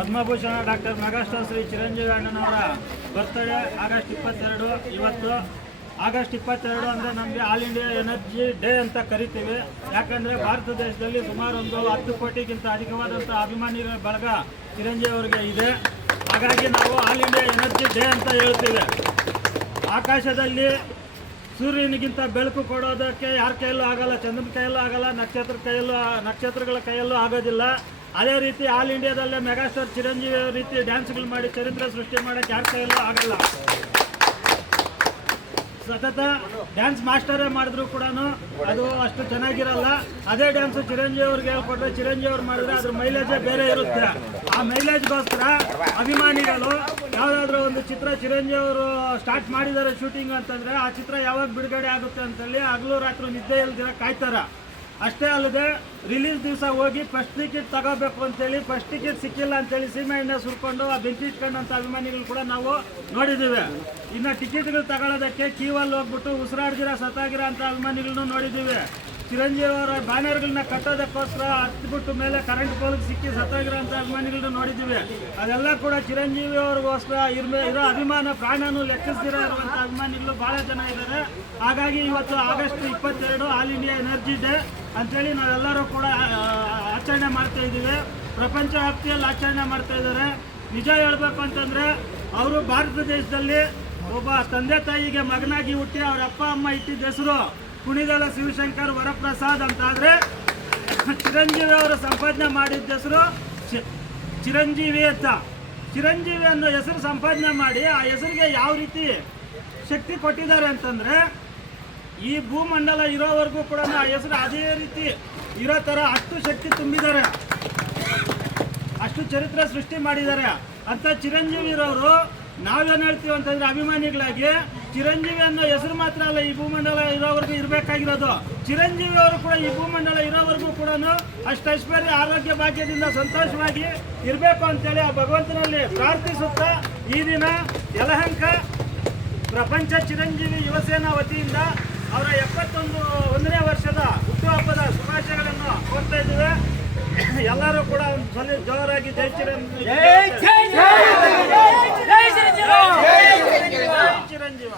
Padma Bhushan doctor megastar Shri Chiranjeevi ಅಣ್ಣನವರ birthday August 22. ಇವತ್ತು August 22 ಅಂದರೆ ನಮಗೆ ಆಲ್ ಇಂಡಿಯಾ ಎನರ್ಜಿ ಡೇ ಅಂತ ಕರಿತೀವಿ. ಯಾಕಂದರೆ ಭಾರತ ದೇಶದಲ್ಲಿ ಸುಮಾರು ಒಂದು 10 ಕೋಟಿಗಿಂತ ಅಧಿಕವಾದಂಥ ಅಭಿಮಾನಿಗಳ ಬಳಗ ಚಿರಂಜೀವಿ ಅವರಿಗೆ ಇದೆ. ಹಾಗಾಗಿ ನಾವು ಆಲ್ ಇಂಡಿಯಾ ಎನರ್ಜಿ ಡೇ ಅಂತ ಹೇಳ್ತೀವಿ. ಆಕಾಶದಲ್ಲಿ ಸೂರ್ಯನಿಗಿಂತ ಬೆಳಕು ಕೊಡೋದಕ್ಕೆ ಯಾರ ಕೈಯಲ್ಲೂ ಆಗಲ್ಲ, ಚಂದ್ರನ ಕೈಯಲ್ಲೂ ಆಗಲ್ಲ, ನಕ್ಷತ್ರಗಳ ಕೈಯಲ್ಲೂ ಆಗೋದಿಲ್ಲ. ಅದೇ ರೀತಿ ಆಲ್ ಇಂಡಿಯಾದಲ್ಲೇ ಮೆಗಾಸ್ಟಾರ್ ಚಿರಂಜೀವಿ ರೀತಿ ಡ್ಯಾನ್ಸ್ಗಳು ಮಾಡಿ ಚರಿತ್ರೆ ಸೃಷ್ಟಿ ಮಾಡೋಕ್ಕೆ ಯಾರ ಕೈಯಲ್ಲೂ ಆಗಲ್ಲ. ಸತತ ಡ್ಯಾನ್ಸ್ ಮಾಸ್ಟರೇ ಮಾಡಿದ್ರು ಕೂಡ ಅದು ಅಷ್ಟು ಚೆನ್ನಾಗಿರಲ್ಲ. ಅದೇ ಡ್ಯಾನ್ಸು ಚಿರಂಜೀವಿ ಅವ್ರಿಗೆ ಹೇಳ್ಕೊಟ್ರೆ ಚಿರಂಜೀವಿ ಅವ್ರು ಮಾಡಿದ್ರೆ ಅದ್ರ ಮೈಲೇಜೇ ಬೇರೆ ಇರುತ್ತೆ. ಆ ಮೈಲೇಜ್ಗೋಸ್ಕರ ಅಭಿಮಾನಿಗಳು ಯಾವುದಾದ್ರೂ ಒಂದು ಚಿತ್ರ ಚಿರಂಜೀವಿ ಅವರು ಸ್ಟಾರ್ಟ್ ಮಾಡಿದ್ದಾರೆ ಶೂಟಿಂಗ್ ಅಂತಂದರೆ ಆ ಚಿತ್ರ ಯಾವಾಗ ಬಿಡುಗಡೆ ಆಗುತ್ತೆ ಅಂತೇಳಿ ಹಗಲು ರಾತ್ರಿ ನಿದ್ದೆ ಇಲ್ದಿರ ಕಾಯ್ತಾರೆ. ಅಷ್ಟೇ ಅಲ್ಲದೆ ರಿಲೀಸ್ ದಿವಸ ಹೋಗಿ ಫಸ್ಟ್ ಟಿಕೆಟ್ ತಗೋಬೇಕು ಅಂತೇಳಿ ಫಸ್ಟ್ ಟಿಕೆಟ್ ಸಿಕ್ಕಿಲ್ಲ ಅಂತೇಳಿ ಸೀಮೆ ಎಣ್ಣೆ ಸುರ್ಕೊಂಡು ಆ ಬೆಂಕಿ ಇಟ್ಕೊಂಡಂಥ ಅಭಿಮಾನಿಗಳು ಕೂಡ ನಾವು ನೋಡಿದ್ದೀವಿ. ಇನ್ನು ಟಿಕೆಟ್ಗಳು ತಗೊಳ್ಳೋದಕ್ಕೆ ಕ್ಯೂವಲ್ಲಿ ಹೋಗ್ಬಿಟ್ಟು ಉಸಿರಾಡ್ದಿರ ಸತ್ತಾಗಿರೋ ಅಂಥ ಅಭಿಮಾನಿಗಳನ್ನೂ ನೋಡಿದ್ದೀವಿ. ಚಿರಂಜೀವಿ ಅವರ ಬ್ಯಾನರ್ಗಳನ್ನ ಕಟ್ಟೋದಕ್ಕೋಸ್ಕರ ಹತ್ಬಿಟ್ಟು ಮೇಲೆ ಕರೆಂಟ್ ಪೋಲ್ಗೆ ಸಿಕ್ಕಿ ಸತ್ತಾಗಿರೋಂಥ ಅಭಿಮಾನಿಗಳನ್ನ ನೋಡಿದ್ದೀವಿ. ಅದೆಲ್ಲ ಕೂಡ ಚಿರಂಜೀವಿ ಅವ್ರಿಗೋಸ್ಕರ ಇರೋ ಅಭಿಮಾನ ಪ್ರಾಣನೂ ಲೆಕ್ಕಿಸ್ದಿರ ಇರುವಂಥ ಅಭಿಮಾನಿಗಳು ಭಾಳ ಜನ ಇದ್ದಾರೆ. ಹಾಗಾಗಿ ಇವತ್ತು August 22 all India energy day ಅಂಥೇಳಿ ನಾವೆಲ್ಲರೂ ಕೂಡ ಆಚರಣೆ ಮಾಡ್ತಾ ಇದ್ದೀವಿ. ಪ್ರಪಂಚ ವ್ಯಾಪ್ತಿಯಲ್ಲಿ ಆಚರಣೆ ಮಾಡ್ತಾ ಇದ್ದಾರೆ. ನಿಜ ಹೇಳಬೇಕು ಅಂತಂದರೆ ಅವರು ಭಾರತ ದೇಶದಲ್ಲಿ ಒಬ್ಬ ತಂದೆ ತಾಯಿಗೆ ಮಗನಾಗಿ ಹುಟ್ಟಿ ಅವ್ರ ಅಪ್ಪ ಅಮ್ಮ ಇಟ್ಟಿದ್ದ ಹೆಸರು ಕುಣಿಗಲ ಶಿವಶಂಕರ್ ವರಪ್ರಸಾದ್ ಅಂತಾದರೆ ಚಿರಂಜೀವಿ ಅವರು ಸಂಪಾದನೆ ಮಾಡಿದ್ದ ಹೆಸರು ಚಿರಂಜೀವಿ ಅಂತ. ಚಿರಂಜೀವಿ ಅನ್ನೋ ಹೆಸರು ಸಂಪಾದನೆ ಮಾಡಿ ಆ ಹೆಸರಿಗೆ ಯಾವ ರೀತಿ ಶಕ್ತಿ ಕೊಟ್ಟಿದ್ದಾರೆ ಅಂತಂದರೆ ಈ ಭೂಮಂಡಲ ಇರೋವರೆಗೂ ಕೂಡ ಆ ಹೆಸರು ಅದೇ ರೀತಿ ಇರೋ ಥರ ಅಷ್ಟು ಶಕ್ತಿ ತುಂಬಿದ್ದಾರೆ, ಅಷ್ಟು ಚರಿತ್ರೆ ಸೃಷ್ಟಿ ಮಾಡಿದ್ದಾರೆ ಅಂತ ಚಿರಂಜೀವಿರವರು. ನಾವೇನು ಹೇಳ್ತೀವಿ ಅಂತಂದರೆ ಅಭಿಮಾನಿಗಳಾಗಿ ಚಿರಂಜೀವಿ ಅನ್ನೋ ಹೆಸರು ಮಾತ್ರ ಅಲ್ಲ ಈ ಭೂಮಂಡಲ ಇರೋವರೆಗೂ ಇರಬೇಕಾಗಿರೋದು. ಚಿರಂಜೀವಿ ಅವರು ಕೂಡ ಈ ಭೂಮಂಡಲ ಇರೋವರೆಗೂ ಕೂಡ ಅಷ್ಟು ಐಶ್ವರ್ಯ ಆರೋಗ್ಯ ಭಾಗ್ಯದಿಂದ ಸಂತೋಷವಾಗಿ ಇರಬೇಕು ಅಂತೇಳಿ ಆ ಭಗವಂತನಲ್ಲಿ ಪ್ರಾರ್ಥಿಸುತ್ತಾ ಈ ದಿನ ಯಲಹಂಕ ಪ್ರಪಂಚ ಚಿರಂಜೀವಿ ಯುವಸೇನಾ ವತಿಯಿಂದ ಅವರ 71ನೇ ವರ್ಷದ ಹುಟ್ಟುಹಬ್ಬದ ಶುಭಾಶಯಗಳನ್ನು ಕೋರ್ತಾ ಇದ್ದೇವೆ. ಎಲ್ಲರೂ ಕೂಡ ಒಂದು ಸಲ ಜೋರಾಗಿ ಜೈ ಚಿರಂಜೀವಿ, ಜೈ ಚಿರಂಜೀವ.